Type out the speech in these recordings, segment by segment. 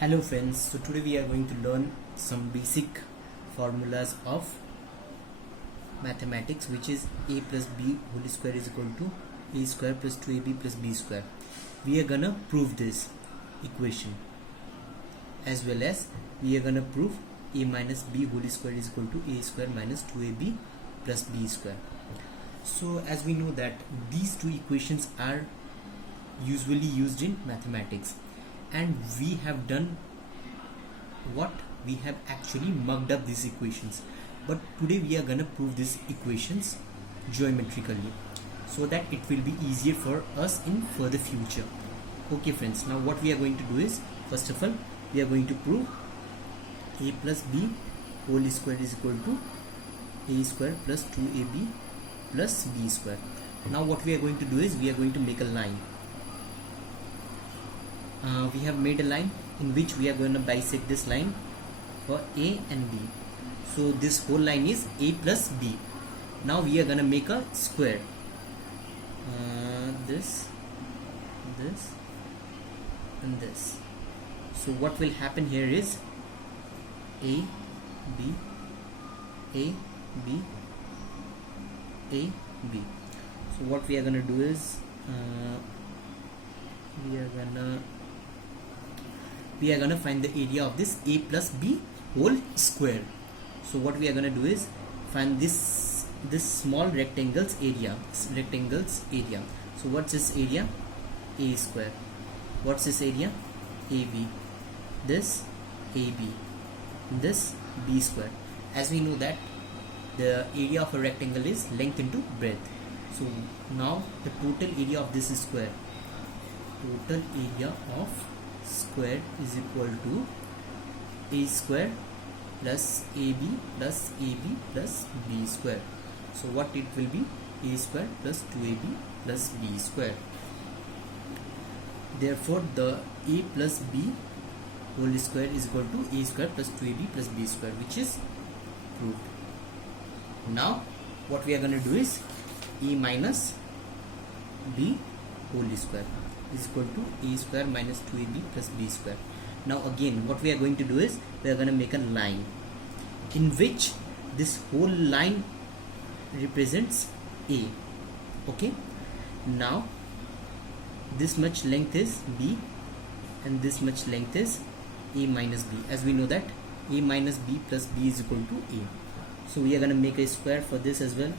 Hello friends, so today we are going to learn some basic formulas of mathematics, which is a plus b whole square is equal to a square plus 2ab plus b square. We are gonna prove this equation, as well as we are gonna prove a minus b whole square is equal to a square minus 2ab plus b square. So as we know that these two equations are usually used in mathematics, and we have done what we have actually mugged up these equations, but today we are gonna prove these equations geometrically so that it will be easier for us in further future. Okay friends, now what we are going to do is, first of all, we are going to prove a plus b whole square is equal to a square plus 2ab plus b square. Now what we are going to do is, we are going to make a line. We have made a line in which we are going to bisect this line for a and b. So this whole line is a plus b. Now we are going to make a square. This and this. So what will happen here is a b a b a b. So what we are going to do is, we are gonna find the area of this a plus b whole square. So what we are gonna do is find this small rectangle's area. So what's this area? A square. What's this area? AB. This AB. This b square. As we know that the area of a rectangle is length into breadth. So now the total area of this square. Total area of square is equal to a square plus ab plus b square. So what it will be? A square plus 2ab plus b square. Therefore the a plus b whole square is equal to a square plus 2ab plus b square, which is proved. Now what we are going to do is, a minus b whole square is equal to a square minus 2ab plus b square. Now again what we are going to do is, we are going to make a line in which this whole line represents a. Okay, now this much length is b and this much length is a minus b. As we know that a minus b plus b is equal to a. So we are going to make a square for this as well.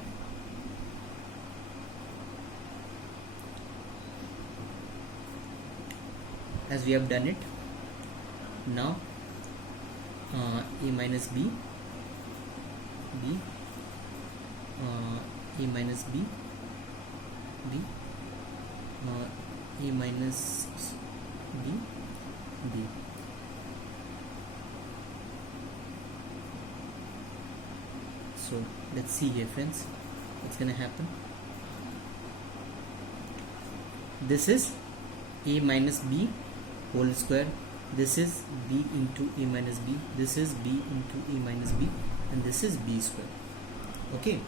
As we have done it. Now a minus b a minus b a minus b. So let's see here friends, what's gonna happen. This is a minus b whole square, this is b into a minus b, this is b into a minus b, and this is b square. Okay,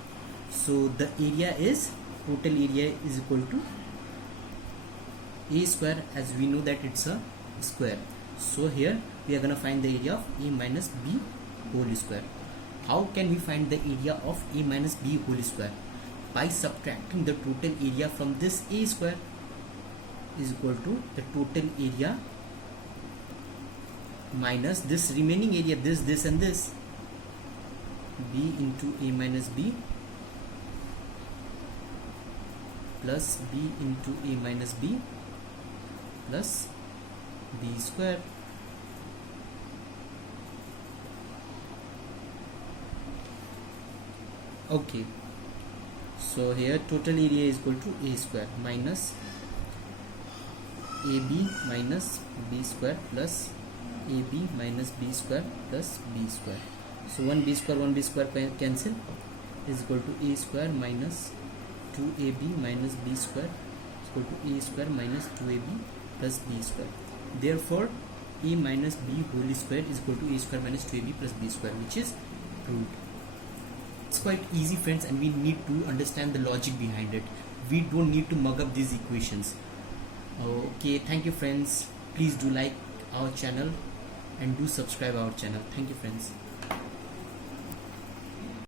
so the area is, total area is equal to a square, as we know that it's a square. So here we are going to find the area of a minus b whole square. How can we find the area of a minus b whole square? By subtracting the total area from this a square is equal to the total area minus this remaining area, this and this, b into a minus b plus b into a minus b plus b square. Okay, so here total area is equal to a square minus ab minus b square plus ab minus b square plus b square. So 1b square cancel, is equal to a square minus 2ab minus b square is equal to a square minus 2ab plus b square. Therefore a minus b whole square is equal to a square minus 2ab plus b square, which is proved. It's quite easy friends, and we need to understand the logic behind it. We don't need to mug up these equations. Okay, thank you friends. Please do like our channel and do subscribe our channel. Thank you friends.